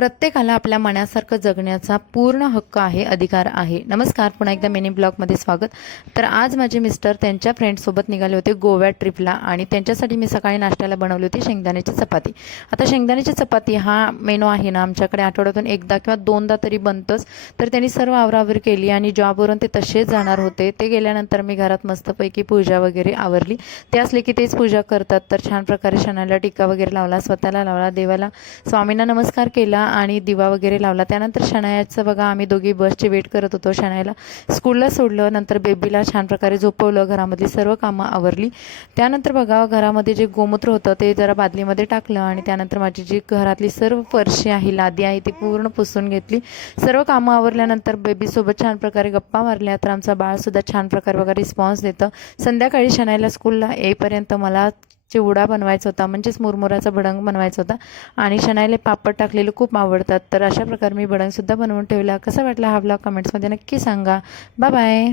प्रत्येकाला आपल्या मनासारखं जगण्याचा पूर्ण हक्क आहे, अधिकार आहे. नमस्कार, पुन्हा एकदा मिनी ब्लॉगमध्ये स्वागत. तर आज माझे मिस्टर त्यांच्या फ्रेंड्ससोबत निघाले होते गोव्यात ट्रिपला आणि त्यांच्यासाठी मी सकाळी नाश्त्याला बनवली होती शेंगदाण्याची चपाती. आता शेंगदाण्याची चपाती हा मेनू आहे ना आमच्याकडे आठवड्यातून एकदा किंवा दोनदा तरी बनतंच. तर त्यांनी सर्व आवराआवर केली आणि जॉबवरून ते तसेच जाणार होते. ते गेल्यानंतर मी घरात मस्तपैकी पूजा वगैरे आवरली. ते असले की तेच पूजा करतात. तर छान प्रकारे शणाला टिक्का वगैरे लावला, स्वतःला लावला, देवाला स्वामींना नमस्कार केला आणि दिवा वगैरे लावला. त्यानंतर शनायाचं बघा आम्ही दोघी बसची वेट करत होतो. शनायाला स्कूलला सोडलं, नंतर बेबीला छान प्रकारे झोपवलं, घरामधली सर्व कामं आवरली. त्यानंतर बघा घरामध्ये जे गोमूत्र होतं ते जरा बादलीमध्ये टाकलं आणि त्यानंतर माझी जी घरातली सर्व फरशी आहे, लादी आहे ती पूर्ण पुसून घेतली. सर्व कामं आवरल्यानंतर बेबीसोबत छान प्रकारे गप्पा मारल्या. तर आमचा बाळसुद्धा छान प्रकारे बघा रिस्पॉन्स देतं. संध्याकाळी शनायाला स्कूलला येईपर्यंत मला चिवडा बनवायचा होता, म्हणजेच मुरमुराचा भडंग बनवायचा होता आणि शनाईला पापड टाकलेले खूप आवडतात. तर अशा प्रकारे मी भडंगसुद्धा बनवून ठेवला. कसा वाटला हा व्लॉग कमेंट्समध्ये नक्की सांगा. Bye bye.